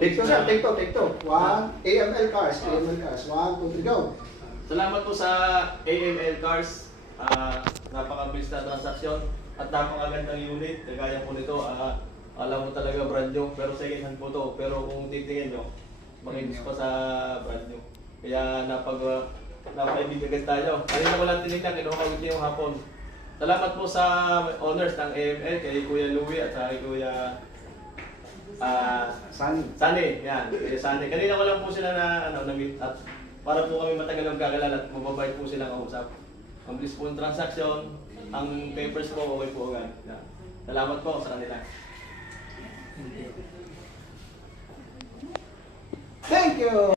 Take two, sir. Take two, take two. One, AML Cars. AML Cars. 1, 2, 3, go. Salamat po sa AML Cars. Napakabilis na transaksyon at napakagandang unit. Kagaya po nito, alam mo talaga brand new, pero second hand po to. Pero kung titingin nyo, makinis pa sa brand new. Kaya napakaibigan tayo. Kanina ko lang tinignan, kinuha ko yung hapon. Salamat po sa owners ng AML, kay Kuya Louie at sa Kuya Sunny. Yan, Kuya Sunny. Kanina ko lang po sila na-meet at para po kami matagal magkakalala at mababait po silang kausap. Ang bilis po yung transaction, ang papers po, okay po agad. Yan. Salamat po sa kanila. Thank you.